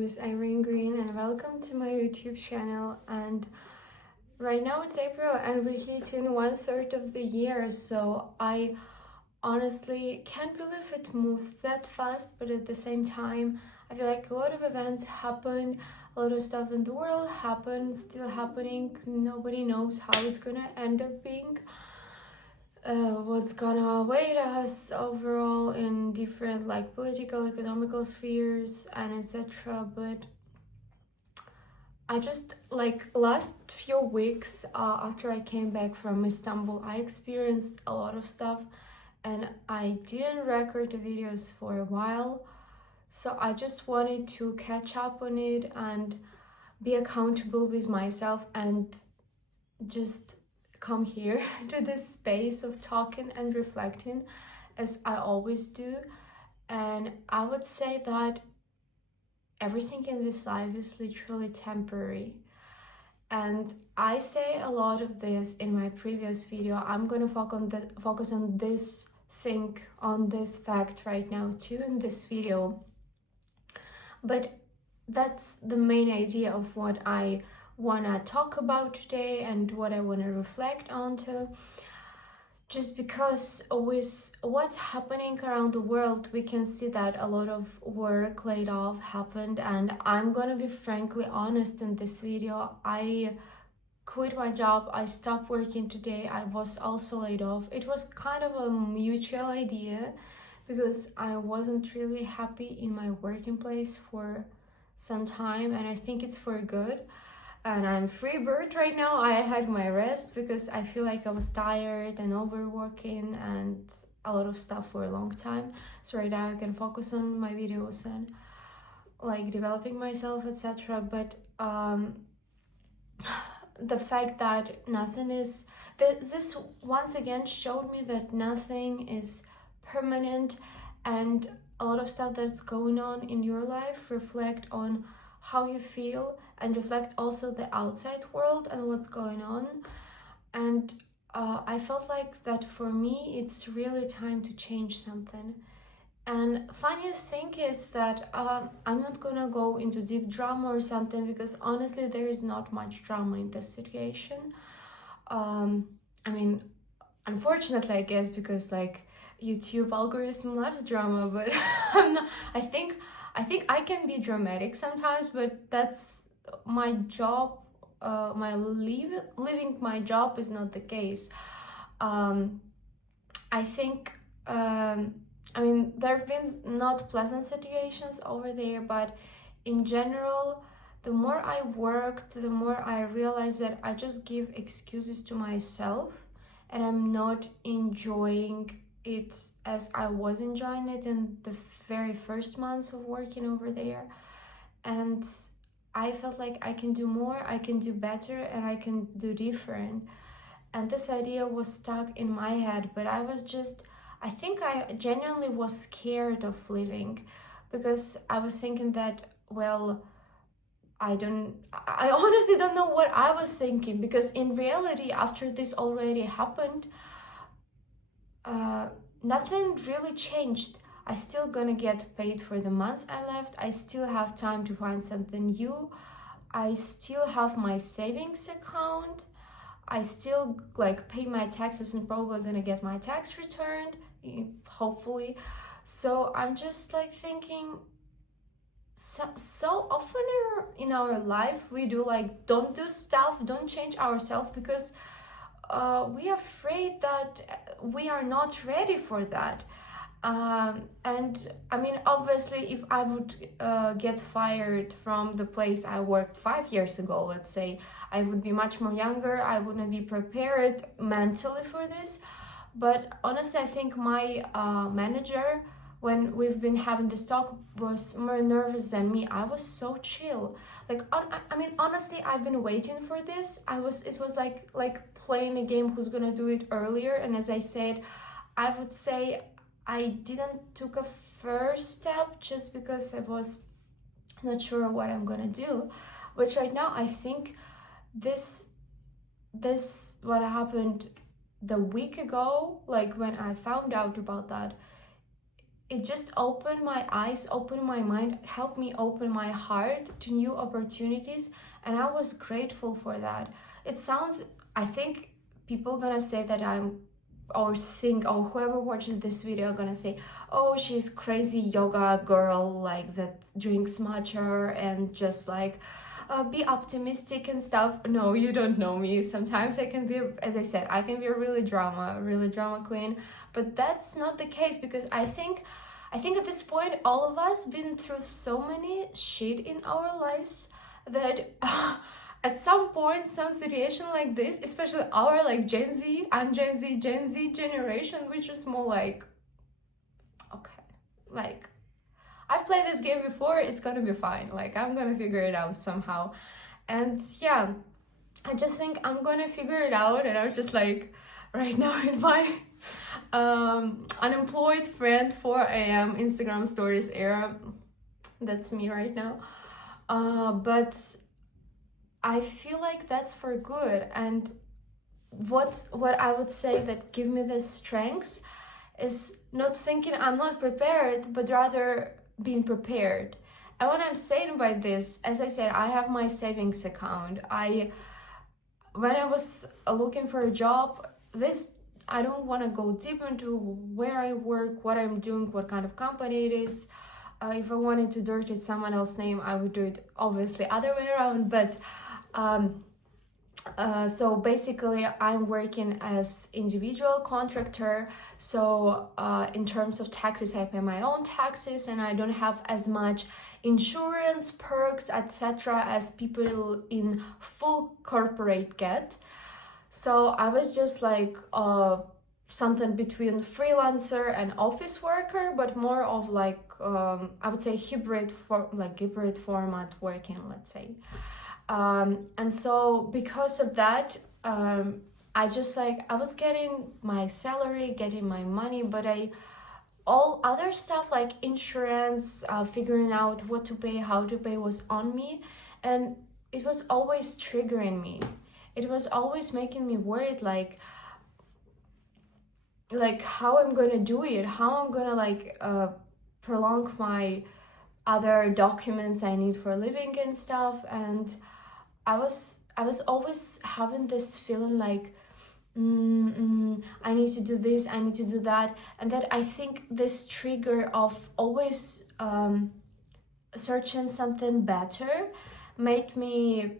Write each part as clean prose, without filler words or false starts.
name is Irene Green and welcome to my YouTube channel. And right now it's April and we hit in 1/3 of the year, so I honestly can't believe it moves that fast, but at the same time I feel like a lot of events happened, a lot of stuff in the world happened, still happening. Nobody knows how it's gonna end up being, what's gonna await us overall in different like political, economical spheres and etc. But I just like last few weeks after I came back from Istanbul, I experienced a lot of stuff and I didn't record the videos for a while, so I just wanted to catch up on it and be accountable with myself and just come here to this space of talking and reflecting as I always do. And I would say that everything in this life is literally temporary, and I say a lot of this in my previous video. I'm gonna focus on this thing, on this fact right now too in this video, but that's the main idea of what I wanna talk about today and what I wanna reflect onto. Just because with what's happening around the world, we can see that a lot of work laid off happened, and I'm gonna be frankly honest in this video. I quit my job, I stopped working today. I was also laid off. It was kind of a mutual idea because I wasn't really happy in my working place for some time, and I think it's for good. And I'm free bird right now. I had my rest because I feel like I was tired and overworking and a lot of stuff for a long time. So right now I can focus on my videos and like developing myself, etc. But the fact that nothing is, this once again showed me that nothing is permanent, and a lot of stuff that's going on in your life reflect on how you feel and reflect also the outside world and what's going on. And I felt like that for me it's really time to change something. And funniest thing is that I'm not gonna go into deep drama or something, because honestly there is not much drama in this situation. I mean, unfortunately I guess, because like YouTube algorithm loves drama, but I'm not, I think I can be dramatic sometimes, but that's my job. Living my job is not the case. I think I mean, there have been not pleasant situations over there, but in general, the more I worked, the more I realized that I just give excuses to myself and I'm not enjoying it as I was enjoying it in the very first months of working over there. And I felt like I can do more, I can do better, and I can do different. And this idea was stuck in my head, but I think I genuinely was scared of leaving, because I was thinking that, well, I honestly don't know what I was thinking, because in reality, after this already happened, nothing really changed. I still gonna get paid for the months I left. I still have time to find something new. I still have my savings account. I still like pay my taxes and probably gonna get my tax returned, hopefully. So I'm just like thinking, so often in our life we do like don't do stuff, don't change ourselves, because we are afraid that we are not ready for that. And I mean, obviously if I would get fired from the place I worked 5 years ago, let's say, I would be much more younger, I wouldn't be prepared mentally for this. But honestly, I think my manager, when we've been having this talk, was more nervous than me. I was so chill. Like, I mean, honestly, I've been waiting for this. It was like playing a game who's gonna do it earlier. And as I said, I would say I didn't took a first step just because I was not sure what I'm gonna do. But right now, I think this what happened the week ago, like when I found out about that, it just opened my eyes, opened my mind, helped me open my heart to new opportunities, and I was grateful for that. It sounds, I think people gonna say that I'm, or think, or whoever watches this video gonna say, oh, she's crazy yoga girl, like that drinks matcha and just like be optimistic and stuff. No, you don't know me. Sometimes I can be, as I said, I can be a really drama queen, but that's not the case, because I think at this point all of us been through so many shit in our lives that at some point, some situation like this, especially our like Gen Z, I'm Gen Z generation, which is more like, okay, like I've played this game before, it's gonna be fine, like I'm gonna figure it out somehow. And yeah, I just think I'm gonna figure it out. And I was just like, right now in my unemployed friend 4 a.m. Instagram stories era, that's me right now. But I feel like that's for good. And what I would say that give me this strength is not thinking I'm not prepared, but rather being prepared. And what I'm saying by this, as I said, I have my savings account. When I was looking for a job, I don't want to go deep into where I work, what I'm doing, what kind of company it is. If I wanted to dirt it someone else's name, I would do it obviously other way around. But so basically I'm working as individual contractor. So in terms of taxes, I pay my own taxes, and I don't have as much insurance perks, etc., as people in full corporate get. So I was just like something between freelancer and office worker, but more of like I would say hybrid format working, let's say. And so because of that, I was getting my salary, getting my money, but all other stuff like insurance, figuring out what to pay, how to pay was on me. And it was always triggering me. It was always making me worried, like how I'm gonna do it, how I'm gonna prolong my other documents I need for living and stuff. And I was always having this feeling like I need to do this, I need to do that. And that I think this trigger of always searching something better made me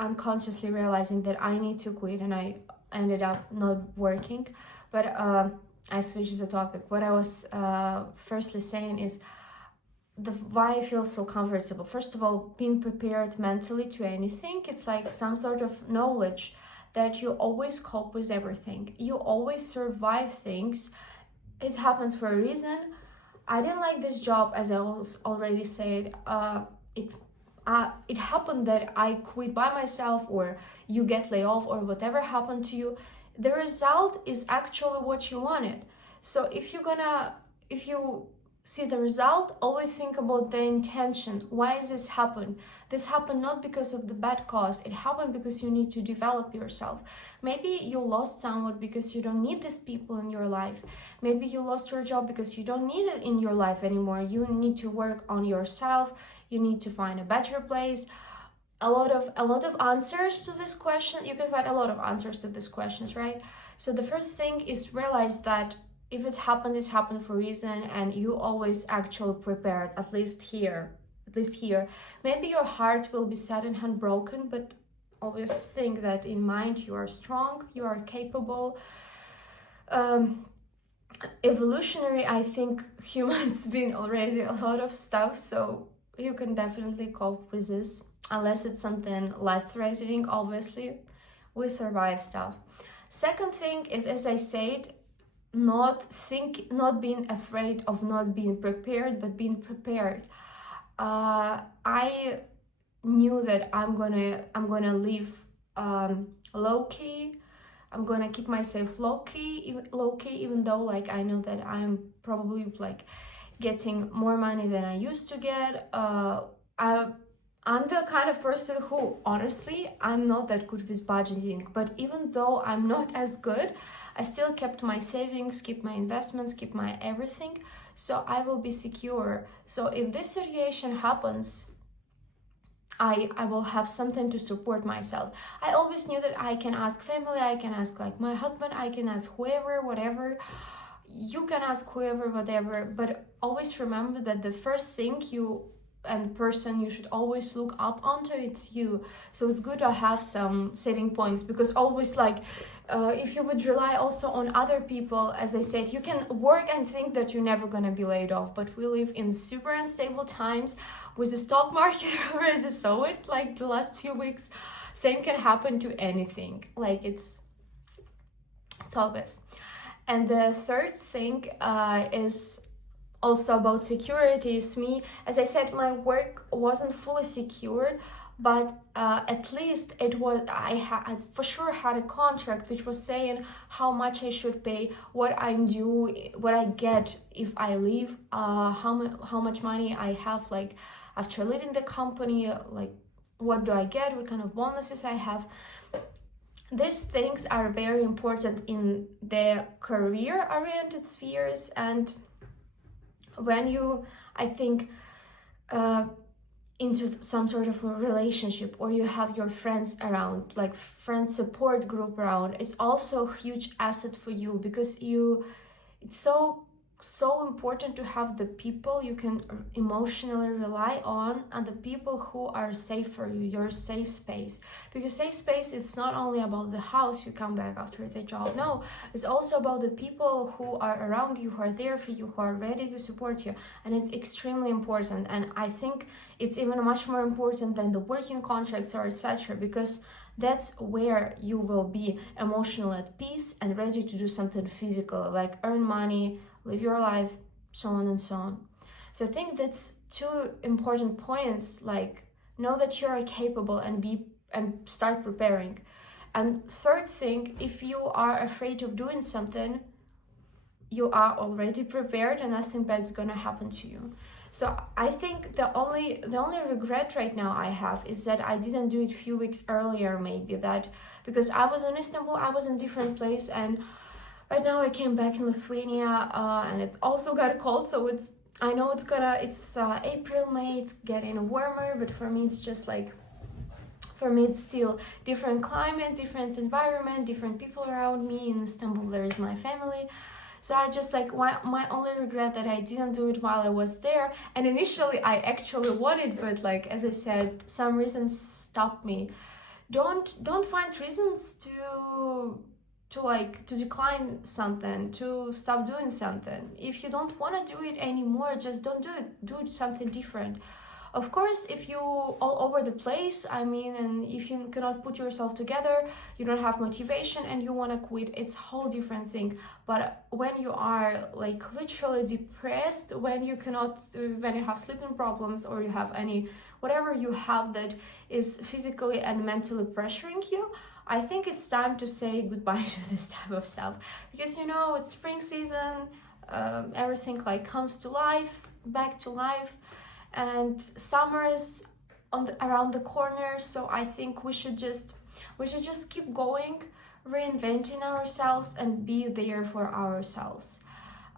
unconsciously realizing that I need to quit, and I ended up not working. But I switched the topic. What I was firstly saying is why I feel so comfortable. First of all, being prepared mentally to anything. It's like some sort of knowledge that you always cope with everything. You always survive things. It happens for a reason. I didn't like this job, as I already said. It happened that I quit by myself, or you get laid off, or whatever happened to you. The result is actually what you wanted. So if you see the result, always think about the intention. Why does this happen? This happened not because of the bad cause. It happened because you need to develop yourself. Maybe you lost someone because you don't need these people in your life. Maybe you lost your job because you don't need it in your life anymore. You need to work on yourself. You need to find a better place. A lot of answers to this question. You can find a lot of answers to these questions, right? So the first thing is realize that if it's happened for a reason, and you always actually prepared, at least here. Maybe your heart will be sad and heartbroken, but always think that in mind you are strong, you are capable. Evolutionary, I think humans been already a lot of stuff, so you can definitely cope with this, unless it's something life-threatening. Obviously, we survive stuff. Second thing is, as I said, not being afraid of not being prepared, but being prepared. I knew that I'm gonna live low key. I'm gonna keep myself low key, even though like I know that I'm probably like getting more money than I used to get. I'm the kind of person who, honestly, I'm not that good with budgeting, but even though I'm not as good, I still kept my savings, keep my investments, keep my everything. so I will be secure. So if this situation happens, I will have something to support myself. I always knew that I can ask family, I can ask like my husband, I can ask whoever, whatever. You can ask whoever, whatever, but always remember that the first thing you and person you should always look up onto, it's you. So it's good to have some saving points, because always like if you would rely also on other people, as I said, you can work and think that you're never gonna be laid off, but we live in super unstable times with the stock market. As I saw it like the last few weeks, same can happen to anything. Like it's obvious. And the third thing is also about security. Is me, as I said, my work wasn't fully secured, but at least it was, I for sure had a contract which was saying how much I should pay, what I'm due, what I get if I leave, how much money I have like after leaving the company, like what do I get, what kind of bonuses I have. These things are very important in the career-oriented spheres, and when you, I think, into some sort of a relationship, or you have your friends around, like friend support group around, it's also a huge asset for you, because it's so important to have the people you can emotionally rely on, and the people who are safe for you, your safe space. Because safe space, it's not only about the house you come back after the job, no, it's also about the people who are around you, who are there for you, who are ready to support you. And it's extremely important, and I think it's even much more important than the working contracts or etc., because that's where you will be emotionally at peace and ready to do something physical, like earn money, live your life, so on and so on. So I think that's two important points, like know that you are capable and start preparing. And third thing, if you are afraid of doing something, you are already prepared and nothing bad's gonna happen to you. So I think the only regret right now I have is that I didn't do it a few weeks earlier, maybe, that because I was in Istanbul, I was in a different place, and right now I came back in Lithuania, and it also got cold, so I know it's April, May, it's getting warmer, but for me it's just like, for me it's still different climate, different environment, different people around me. In Istanbul there is my family. So I just like, my only regret that I didn't do it while I was there. And initially I actually wanted, but like, as I said, some reasons stopped me. Don't find reasons to decline something, to stop doing something. If you don't want to do it anymore, just don't do it. Do something different. Of course, if you all over the place, I mean, and if you cannot put yourself together, you don't have motivation and you want to quit, it's a whole different thing. But when you are like literally depressed, when you have sleeping problems, or you have whatever you have that is physically and mentally pressuring you, I think it's time to say goodbye to this type of stuff. Because it's spring season, everything like comes to life, back to life. And summer is around the corner, so I think we should just keep going, reinventing ourselves and be there for ourselves.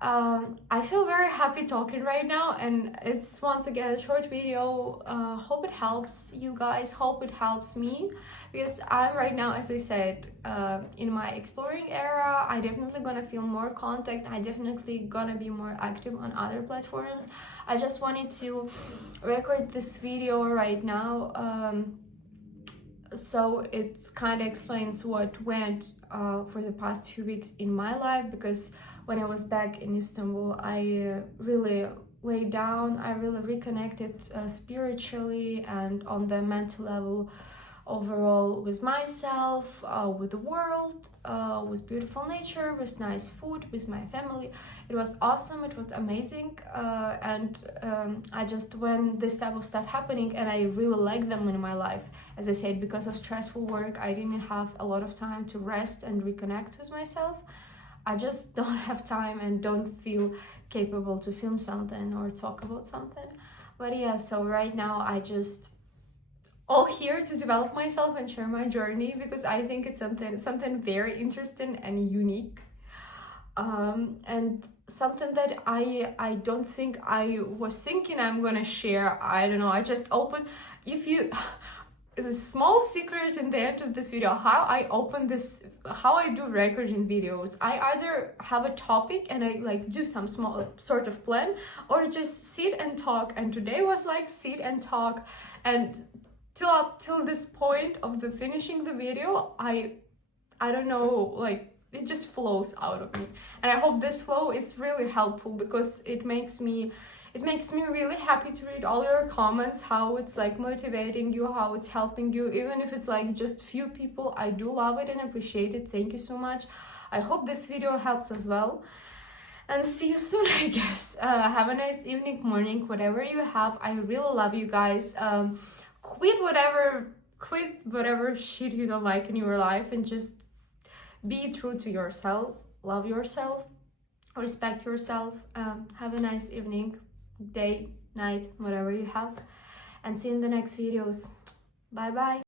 I feel very happy talking right now, and it's once again a short video. Hope it helps you guys, hope it helps me, because I'm right now, as I said, in my exploring era. I definitely gonna feel more contact, I definitely gonna be more active on other platforms. I just wanted to record this video right now, so it kind of explains what went for the past few weeks in my life, because when I was back in Istanbul, I really laid down, I really reconnected spiritually and on the mental level overall with myself, with the world, with beautiful nature, with nice food, with my family. It was awesome, it was amazing, and I just, when this type of stuff happening, and I really like them in my life, as I said, because of stressful work, I didn't have a lot of time to rest and reconnect with myself. I just don't have time and don't feel capable to film something or talk about something. But yeah, so right now I just all here to develop myself and share my journey, because I think it's something very interesting and unique. and something that I don't think I was thinking I'm gonna share. I don't know, I just opened. If you it's a small secret in the end of this video, how I open this, how I do recording videos. I either have a topic and I like do some small sort of plan, or just sit and talk. And today was like sit and talk, and till this point of the finishing the video, I don't know, like it just flows out of me. And I hope this flow is really helpful, because it makes me really happy to read all your comments, how it's like motivating you, how it's helping you, even if it's like just few people. I do love it and appreciate it. Thank you so much. I hope this video helps as well, and see you soon, I guess. Have a nice evening, morning, whatever you have. I really love you guys. Quit whatever shit you don't like in your life, and just be true to yourself, love yourself, respect yourself. Have a nice evening, day, night, whatever you have, and see you in the next videos. Bye bye.